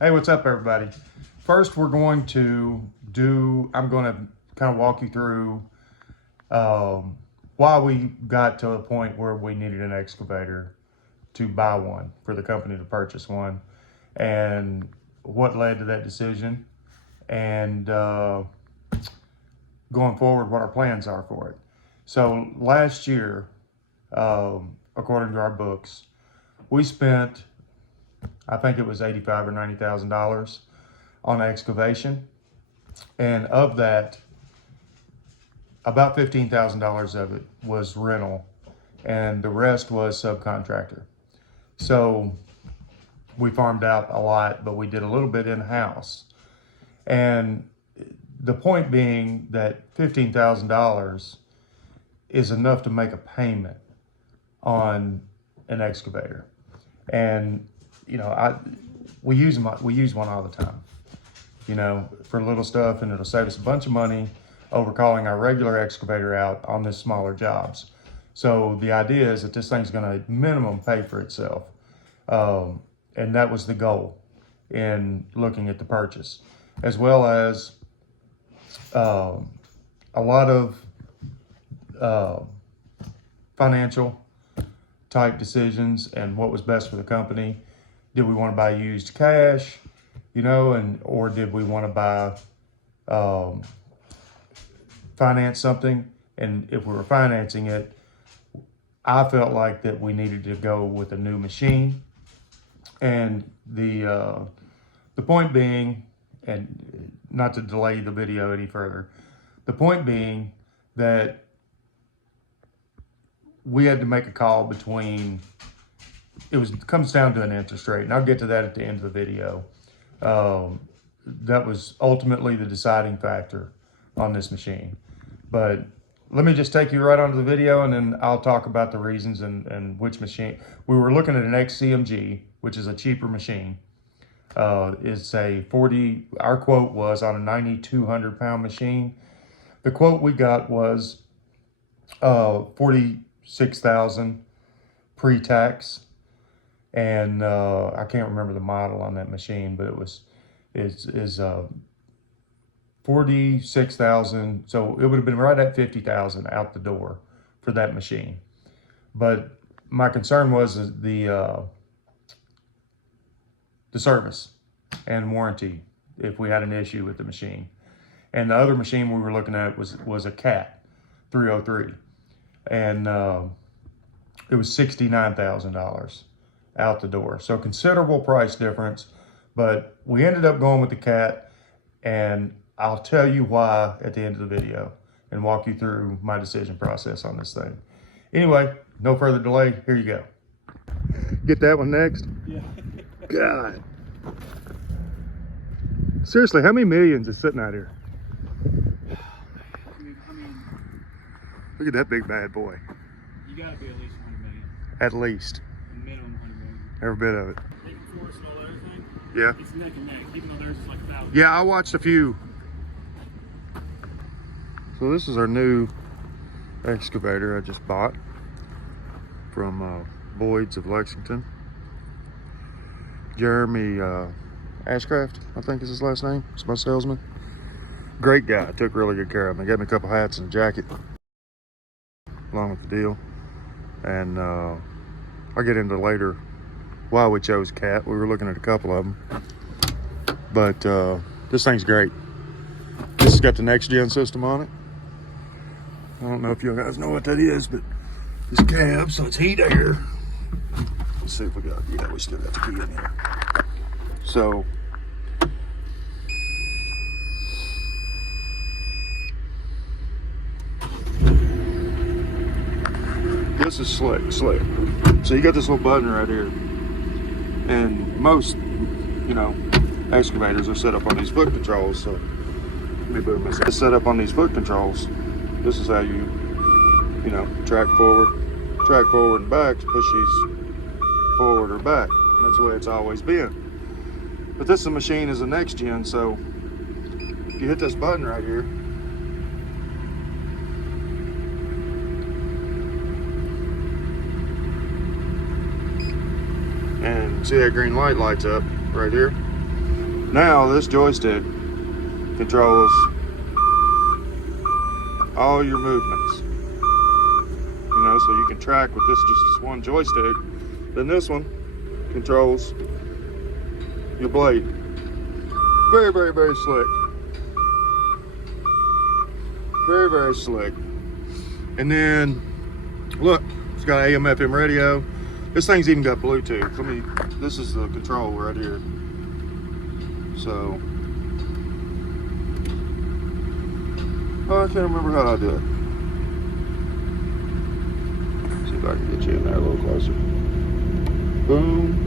Hey, what's up, everybody? First, I'm going to kind of walk you through why we got to a point where we needed an excavator to buy one, for the company to purchase one, and what led to that decision, and going forward, what our plans are for it. So last year, according to our books, we spent, I think it was $85,000 or $90,000 on excavation, and of that, about $15,000 of it was rental, and the rest was subcontractor. So we farmed out a lot, but we did a little bit in-house. And the point being that $15,000 is enough to make a payment on an excavator. And we use one all the time, for little stuff, and it'll save us a bunch of money over calling our regular excavator out on this smaller jobs. So the idea is that this thing's going to minimum pay for itself. And that was the goal in looking at the purchase, as well as a lot of financial type decisions and what was best for the company. Did we want to buy used cash, or did we want to buy, finance something? And if we were financing it, I felt like that we needed to go with a new machine. And the point being, and not to delay the video any further, the point being that we had to make a call between, comes down to an interest rate, and I'll get to that at the end of the video. That was ultimately the deciding factor on this machine. But let me just take you right onto the video, and then I'll talk about the reasons and which machine. We were looking at an Xcmg, which is a cheaper machine. It's a our quote was on a 9,200 pound machine. The quote we got was $46,000 pre-tax, and I can't remember the model on that machine, but it's 46,000. So it would have been right at 50,000 out the door for that machine. But my concern was the service and warranty if we had an issue with the machine. And the other machine we were looking at was a Cat 303, and it was $69,000 out the door. So considerable price difference, but we ended up going with the Cat, and I'll tell you why at the end of the video and walk you through my decision process on this thing. Anyway, no further delay, here you go. Get that one next? Yeah. God. Seriously, how many millions is sitting out here? I mean, Look at that big bad boy. you gotta be at least 100 million. At least. A minimum 100 million. Every bit of it. Taking force and all that other thing, Yeah. it's neck and neck, even though theirs is like 1,000. Yeah, I watched a few. So this is our new excavator I just bought from Boyd's of Lexington. Jeremy Ashcraft, I think is his last name. It's my salesman. Great guy. Took really good care of him. He got me a couple hats and a jacket along with the deal. And I'll get into later why we chose Cat. We were looking at a couple of them. But this thing's great. This has got the next gen system on it. I don't know if you guys know what that is, but it's cab, so it's heat air. Let's see if we got, yeah, we still got the key in here. So, this is slick. So you got this little button right here. And most, excavators are set up on these foot controls. So, let me move this. It's set up on these foot controls. This is how you, track forward and back to push these forward or back. And that's the way it's always been. But this machine is a next gen, so you hit this button right here. And see that green light lights up right here. Now this joystick controls all your movements. You know, so you can track with this one joystick. Then this one controls your blade. Very, very, very slick. Very, very slick. And then, look, it's got AM, FM radio. This thing's even got Bluetooth. This is the control right here. So, oh, I can't remember how I do it. See if I can get you in there a little closer. Boom.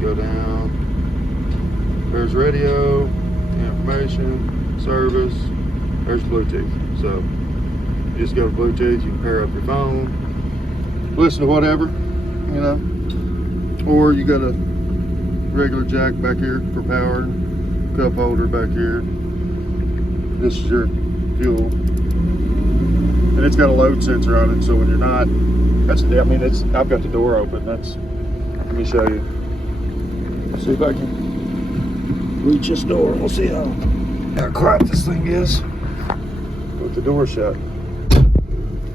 Go down. There's radio, information, service. There's Bluetooth. So you just go to Bluetooth, you can pair up your phone, listen to whatever, you know. Or you got a regular jack back here for power, cup holder back here. This is your fuel. And it's got a load sensor on it, so when you're not, I've got the door open. Let me show you. See if I can reach this door. We'll see how quiet this thing is with the door shut.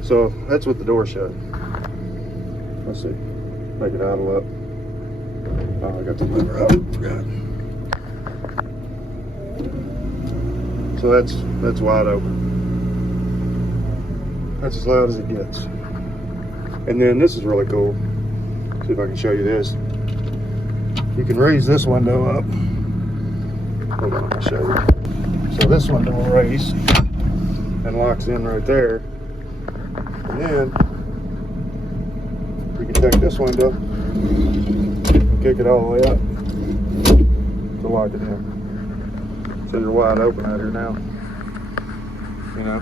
So that's with the door shut. Let's see. Make it idle up. Oh, I got the lever out. Forgot. So that's wide open. That's as loud as it gets. And then this is really cool. See if I can show you this. You can raise this window up. Hold on, I'll show you. So this window will raise and locks in right there. And then we can take this window and kick it all the way up to lock it in. So you're wide open out here now. You know.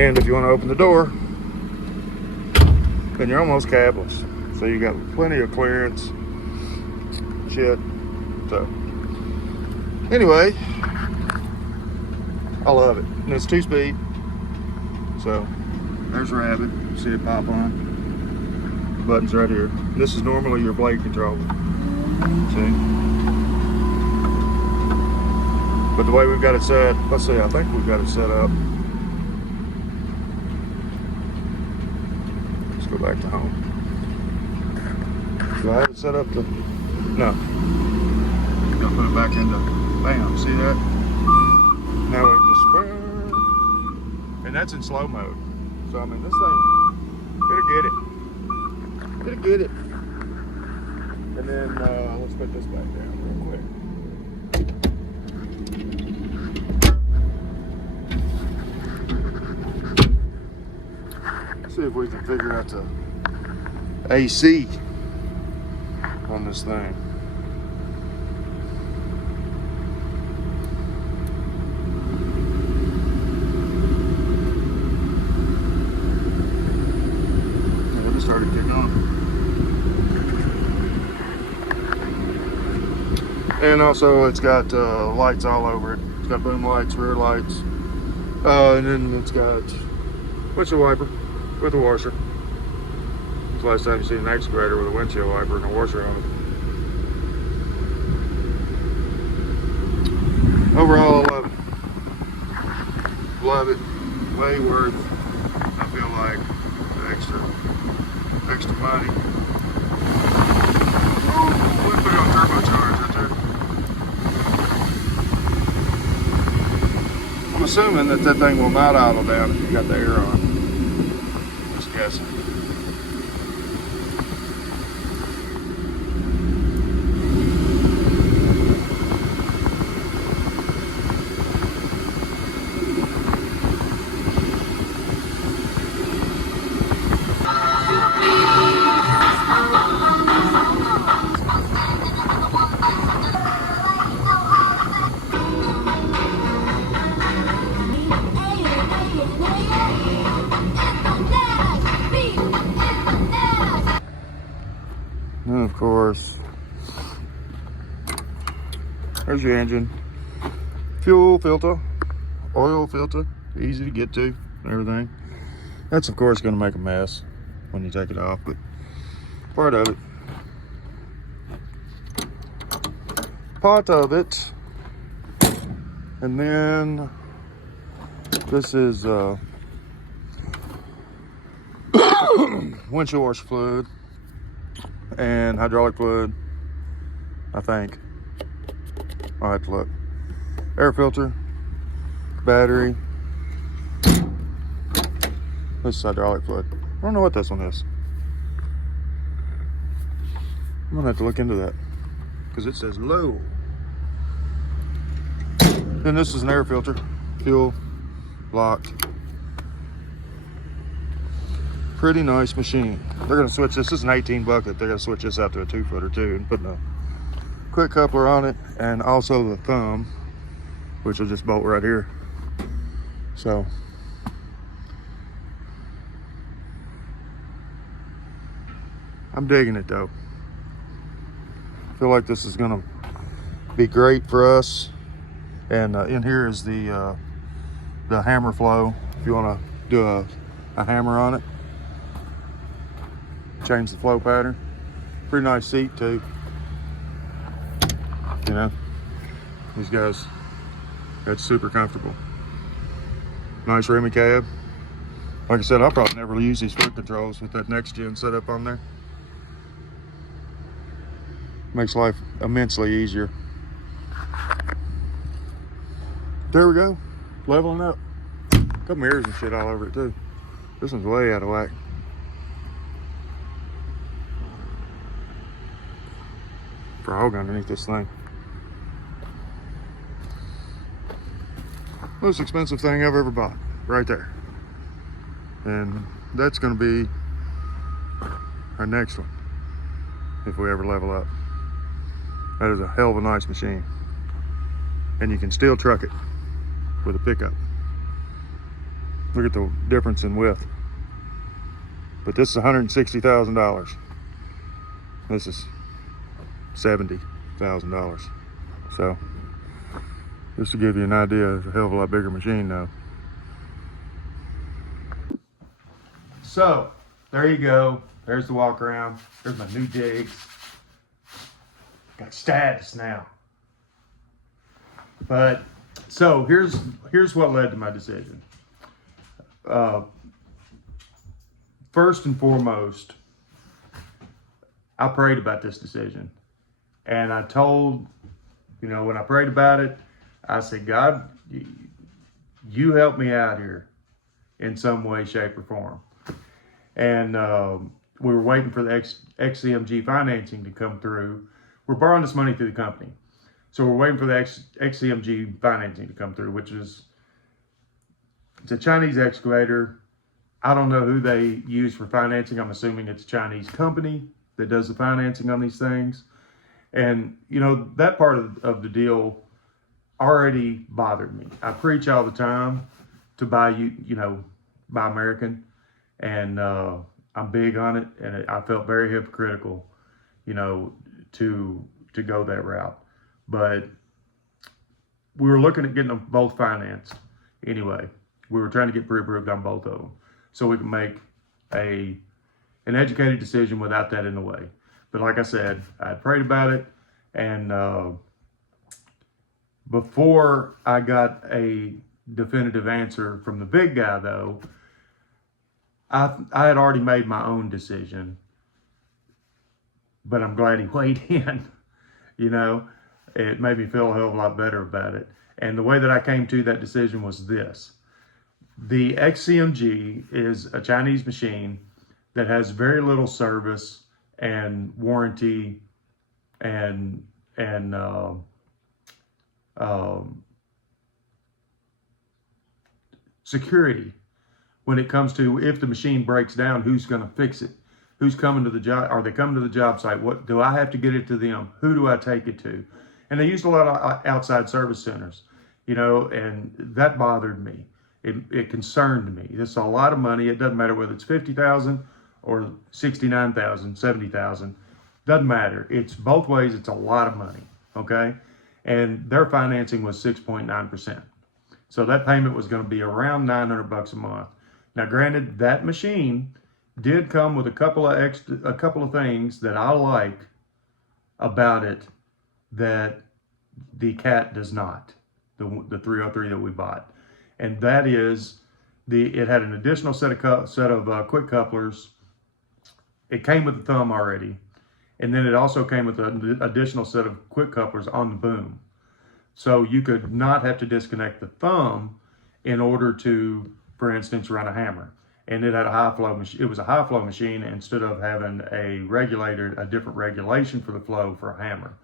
And if you want to open the door, then you're almost cabless. So you got plenty of clearance. Shit. So anyway, I love it. And it's 2-speed. So there's Rabbit. See it pop on. The button's right here. This is normally your blade control. See? But the way we've got it set, let's see, I think we've got it set up. Let's go back to home. Do I have it set up to? No. I'm gonna put it back into, bam, see that? Now we just, and that's in slow mode. So I mean, this thing, it'll get it. And then let's put this back down real quick. See if we can figure out the AC on this thing. It just started kicking on. And also it's got lights all over it. It's got boom lights, rear lights, and then it's got windshield wiper with a washer. It's the last time you see an excavator with a windshield wiper and a washer on it. Overall, I love it. Love it. Way worth, I feel like, the extra money. Ooh, we put it on turbocharge right there. I'm assuming that thing will not idle down if you got the air on. Just guessing. And of course, there's your engine, fuel filter, oil filter, easy to get to, and everything. That's of course going to make a mess when you take it off, but part of it. part of it. And then this is windshield washer fluid and hydraulic fluid, I think. I'll have to look. Air filter, battery. This is hydraulic fluid. I don't know what this one is. I'm gonna have to look into that because it says low. Then this is an air filter, fuel, locked. Pretty nice machine. They're gonna switch this. This is an 18 bucket. They're gonna switch this out to a 2-footer too and put a quick coupler on it, and also the thumb, which will just bolt right here. So I'm digging it though. I feel like this is gonna be great for us. And in here is the hammer flow. If you want to do a hammer on it, change the flow pattern. Pretty nice seat too. You know, these guys, that's super comfortable. Nice roomy cab. Like I said, I'll probably never use these foot controls with that next gen setup on there. Makes life immensely easier. There we go, leveling up. Couple mirrors and shit all over it too. This one's way out of whack. Frog underneath this thing. Most expensive thing I've ever bought, right there. And that's gonna be our next one, if we ever level up. That is a hell of a nice machine. And you can still truck it with a pickup. Look at the difference in width. But this is $160,000. This is $70,000. So just to give you an idea, it's a hell of a lot bigger machine now. So there you go. There's the walk around. There's my new digs. Got status now. But so here's what led to my decision. First and foremost, I prayed about this decision, and I told, when I prayed about it, I said, God, you help me out here in some way, shape, or form. And we were waiting for the Xcmg financing to come through. We're borrowing this money through the company. So we're waiting for the Xcmg financing to come through, which is, it's a Chinese excavator. I don't know who they use for financing. I'm assuming it's a Chinese company that does the financing on these things. And, that part of the deal already bothered me. I preach all the time to buy, buy American. And I'm big on it. And I felt very hypocritical, to go that route. But we were looking at getting them both financed anyway. We were trying to get pre-approved on both of them so we can make an educated decision without that in the way. But like I said, I prayed about it, and before I got a definitive answer from the big guy though, I had already made my own decision, but I'm glad he weighed in. It made me feel a hell of a lot better about it. And the way that I came to that decision was this. The Xcmg is a Chinese machine that has very little service and warranty and security when it comes to, if the machine breaks down, who's going to fix it? Who's coming to the job? Are they coming to the job site? What do I have to get it to them? Who do I take it to? And they used a lot of outside service centers, and that bothered me. It concerned me. It's a lot of money. It doesn't matter whether it's $50,000 or $69,000, $70,000. Doesn't matter. It's both ways. It's a lot of money. Okay, and their financing was 6.9%. So that payment was going to be around $900 a month. Now, granted, that machine did come with a couple of things that I like about it that The Cat does not. The 303 that we bought, and that is it had an additional set of quick couplers. It came with the thumb already, and then it also came with an additional set of quick couplers on the boom. So you could not have to disconnect the thumb in order to, for instance, run a hammer. And it had a high flow machine. It was a high flow machine instead of having a different regulation for the flow for a hammer.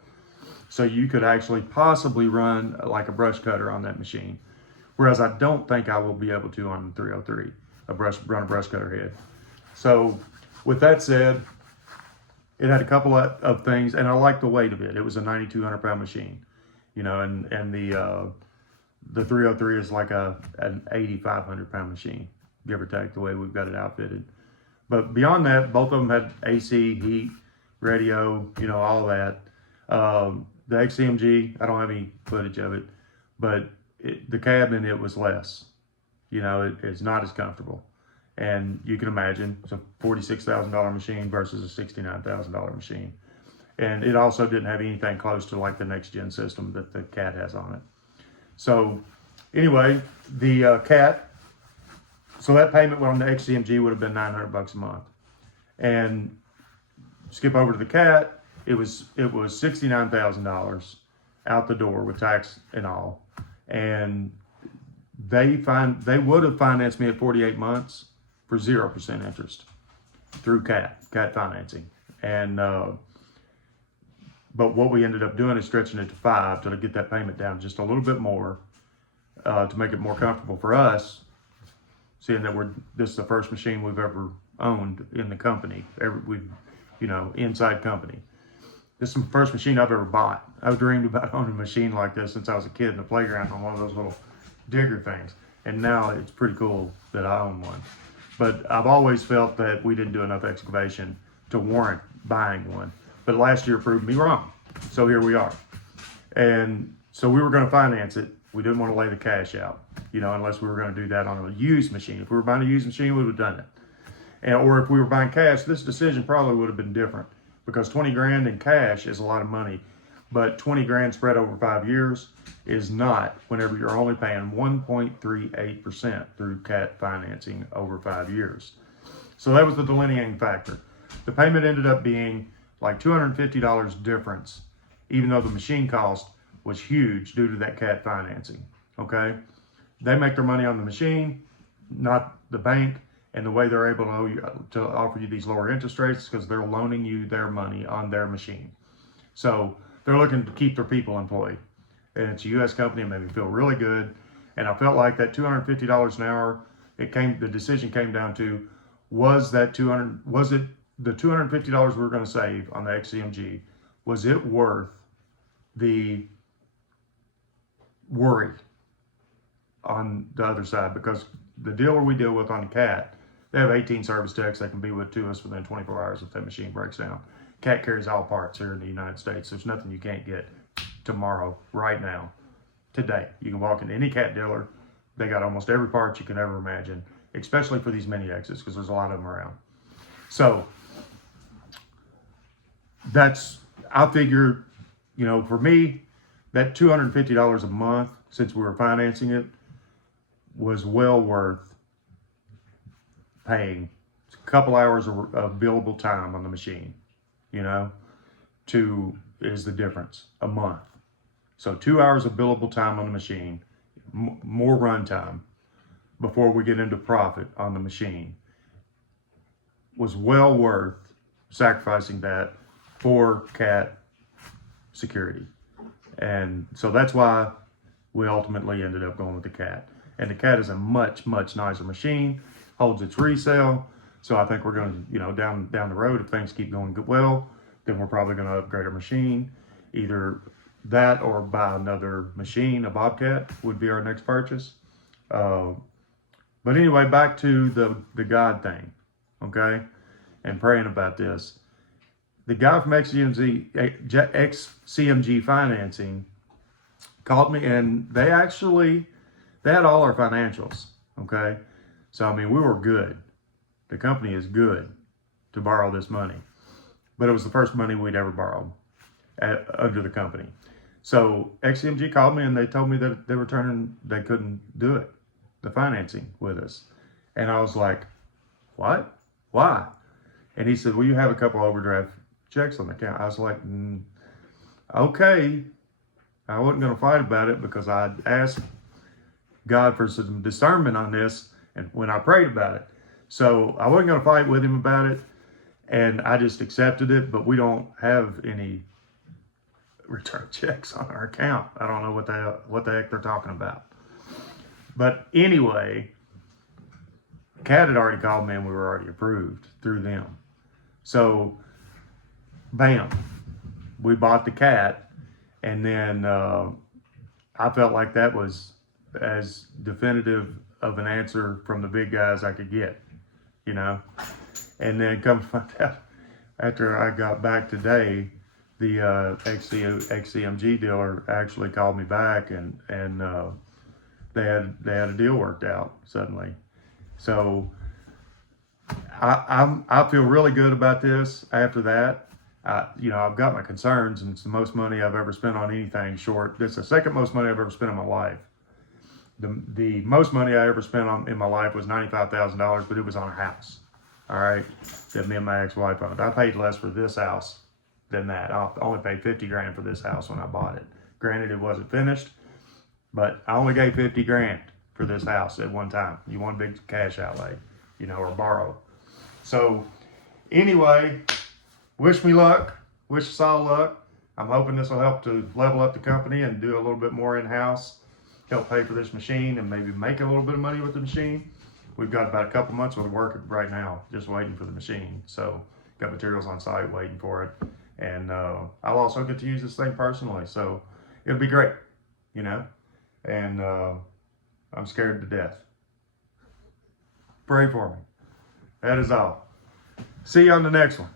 So you could actually possibly run like a brush cutter on that machine. Whereas I don't think I will be able to on the 303, run a brush cutter head. So with that said, it had a couple of things, and I like the weight of it. It was a 9,200 pound machine, and the 303 is like an 8,500 pound machine, give or take, the way we've got it outfitted. But beyond that, both of them had AC, heat, radio, all that. The Xcmg, I don't have any footage of it, but the cab in it was less. It's not as comfortable. And you can imagine it's a $46,000 machine versus a $69,000 machine. And it also didn't have anything close to like the next gen system that the Cat has on it. So anyway, the Cat, so that payment on the Xcmg would have been $900 a month. And skip over to the Cat, it was $69,000 out the door with tax and all. And they would have financed me at 48 months for 0% interest through Cat financing. And but what we ended up doing is stretching it to 5 to get that payment down just a little bit more, to make it more comfortable for us, seeing that this is the first machine we've ever owned in the company, inside company. This is the first machine I've ever bought. I've dreamed about owning a machine like this since I was a kid in the playground on one of those little digger things. And now it's pretty cool that I own one. But I've always felt that we didn't do enough excavation to warrant buying one. But last year proved me wrong. So here we are. And so we were going to finance it. We didn't want to lay the cash out, unless we were going to do that on a used machine. If we were buying a used machine, we would have done it. Or if we were buying cash, this decision probably would have been different, because 20 grand in cash is a lot of money. But 20 grand spread over 5 years is not, whenever you're only paying 1.38% through Cat financing over 5 years. So that was the delineating factor. The payment ended up being like $250 difference, even though the machine cost was huge due to that Cat financing, okay? They make their money on the machine, not the bank, and the way they're able to offer you these lower interest rates is because they're loaning you their money on their machine. So they're looking to keep their people employed. And it's a U.S. company, and made me feel really good. And I felt like that $250 an hour, the decision came down to, was it the $250 we were going to save on the Xcmg, was it worth the worry on the other side? Because the dealer we deal with on the Cat, they have 18 service techs that can be to us within 24 hours if that machine breaks down. Cat carries all parts here in the United States. There's nothing you can't get tomorrow, right now, today. You can walk into any Cat dealer. They got almost every part you can ever imagine, especially for these mini X's, because there's a lot of them around. So I figured, for me, that $250 a month, since we were financing it, was well worth paying a couple hours of billable time on the machine, is the difference a month. So 2 hours of billable time on the machine, more run time before we get into profit on the machine, was well worth sacrificing that for Cat security. And so that's why we ultimately ended up going with the Cat. And the Cat is a much, much nicer machine, holds its resale. So I think we're going to, down the road, if things keep going well, then we're probably going to upgrade our machine. Either that or buy another machine. A Bobcat would be our next purchase. But anyway, back to the God thing, okay? And praying about this. The guy from Xcmg Financing called me, and they had all our financials, okay? So, we were good. The company is good to borrow this money. But it was the first money we'd ever borrowed under the company. So Xcmg called me and they told me that they couldn't do it, the financing with us. And I was like, what? Why? And he said, well, you have a couple overdraft checks on the account. I was like, okay. I wasn't going to fight about it because I asked God for some discernment on this and when I prayed about it. So I wasn't going to fight with him about it, and I just accepted it, but we don't have any return checks on our account. I don't know what the heck they're talking about. But anyway, CAT had already called me and we were already approved through them. So, bam, we bought the CAT, and then I felt like that was as definitive of an answer from the big guys I could get, you know. And then come find out after I got back today, the Xcmg dealer actually called me back, and they had a deal worked out suddenly. So I feel really good about this. After that, I've got my concerns, and it's the most money I've ever spent on anything short. This is the second most money I've ever spent in my life. The most money I ever spent in my life was $95,000, but it was on a house. All right, that me and my ex-wife owned. I paid less for this house than that. I only paid 50 grand for this house when I bought it. Granted, it wasn't finished, but I only gave 50 grand for this house at one time. You want a big cash outlay, or borrow. So anyway, wish me luck. Wish us all luck. I'm hoping this will help to level up the company and do a little bit more in-house, help pay for this machine, and maybe make a little bit of money with the machine. We've got about a couple months worth of work right now, just waiting for the machine. So got materials on site waiting for it. And I'll also get to use this thing personally. So it'll be great, and I'm scared to death. Pray for me. That is all. See you on the next one.